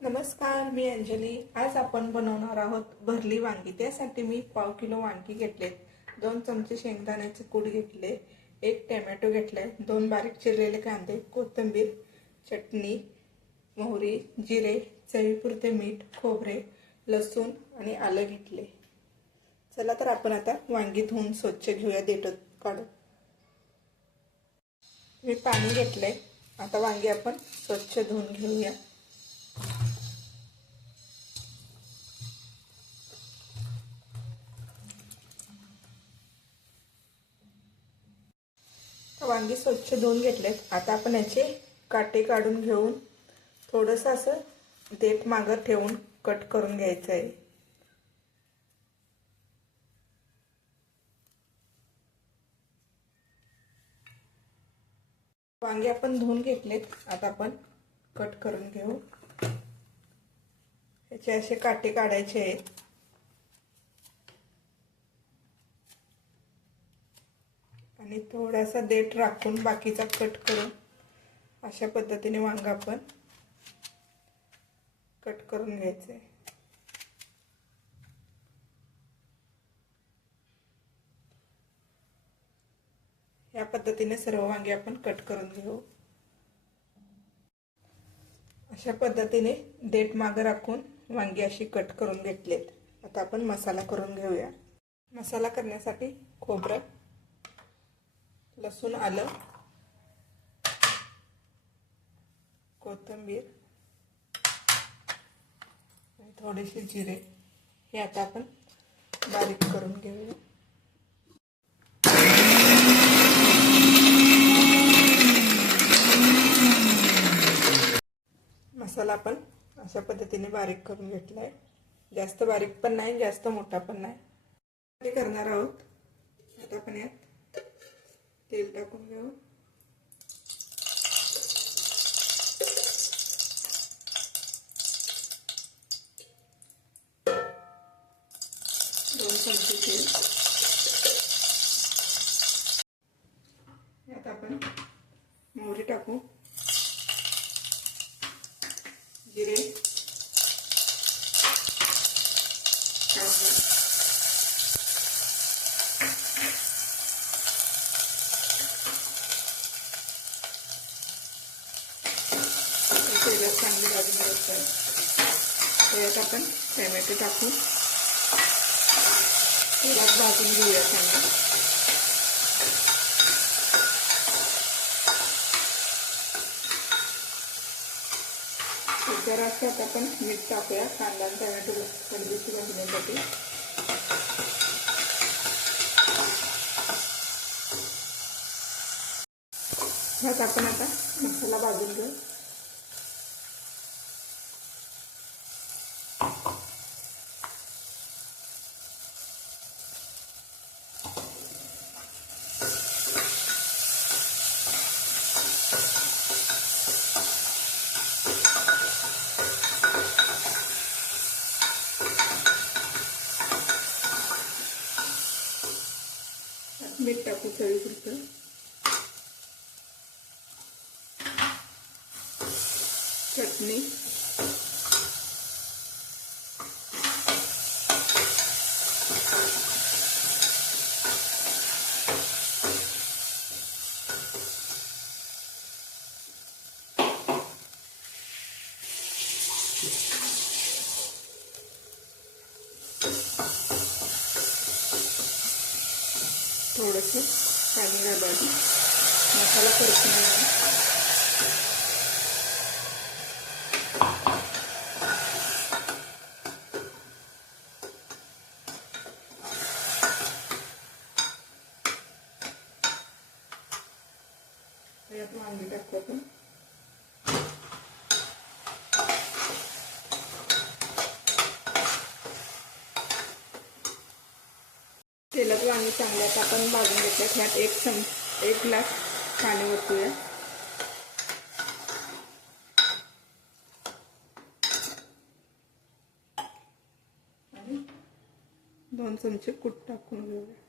नमस्कार मी अंजली. आज आपण बनवणार आहोत भरली वांगी. त्यासाठी मी पाव किलो वांगी घेतलेत. दोन चमचे शेंगदाण्याचे कूड घेतले एक टॅमॅटो घेतलाय दोन बारीक चिरलेले कांदे कोथिंबीर चटणी मोहरी जिरे चवीपुरते मीठ खोबरे लसूण आणि आलं घेतले. चला तर आपण आता वांगी धुवून स्वच्छ घेऊया देठ काढू. मी पाणी घेतलंय. आता वांगे आपण स्वच्छ धुवून घेऊया. वांगी स्वच्छ धुवून घेतलेत. आता आपण याचे काटे काढून घेऊन थोडंसं असं देठ मागं ठेवून कट करून घ्यायचं आहे वांगे आपण धुवून घेतलेत. आता आपण कट करून घेऊ. याचे असे काटे काढायचे आहेत. आणि थोडासा देठ राखून बाकीचा कट करून अशा पद्धतीने वांग आपण कट करून घ्यायचं. आहे या पद्धतीने सर्व वांगे आपण कट करून घेऊ. अशा पद्धतीने देठ मागं राखून वांगी अशी कट करून घेतलेत. आता आपण मसाला करून घेऊया. मसाला करण्यासाठी खोबरं लसूण आलं कोथिंबीर आणि थोडेसे जिरे हे आता आपण बारीक करून घेऊया. मसाला आपण अशा पद्धतीने बारीक करून घेतला आहे जास्त बारीक पण नाही जास्त मोठा पण नाही. ते करणार आहोत. आता आपण यात तेल टाकून घेऊ. दोन चमचे तेल. यात आपण मोहरी टाकू. जिरे तेलात चांगली भाजून घ्यायचं आहे त्यात आपण टॅमॅटो टाकून तेलात भाजून घेऊया चांगलं जरा असतात आपण मीठ टाकूया कांदा आणि टॅमॅटो थंडीची भाजण्यासाठी. ह्यात आपण आता मसाला भाजून घेऊ. मीठ टाकू चवीपुरतं चटणी. थोडंसं पाणी घालावं मसाला परतून घ्यावा. यात वांगी टाकतो आपण पाणी चांगल्यात आपण भाजून घेतल्यात. ह्यात एक चम एक ग्लास पाणी ओतूया. दोन चमचे कूट टाकून घेऊया.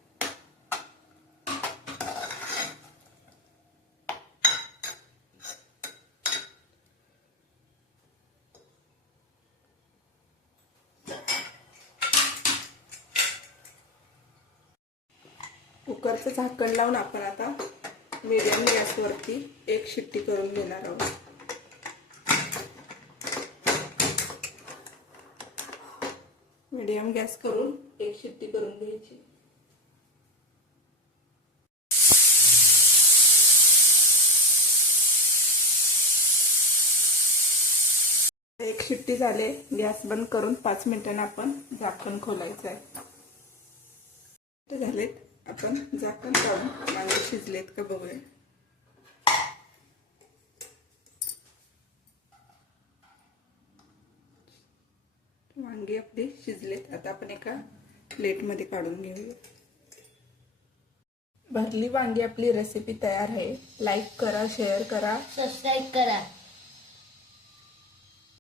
कुकरचं झाकण लावून आपण आता मिडियम गॅसवरती एक शिट्टी करून घेणार आहोत. मिडियम गॅस करून एक शिट्टी करून घ्यायची. एक शिट्टी झाले गॅस बंद करून पाच मिनिटांनी आपण झाकण खोलायचं आहे. ते झालेत. आपण झाकण काढून वांगे शिजलेत का बघूया. वांगे आपली शिजलेत. आता आपण एका प्लेटमध्ये काढून घेऊया. भरली वांगी आपली रेसिपी तयार आहे. लाईक करा शेअर करा. सबस्क्राईब करा.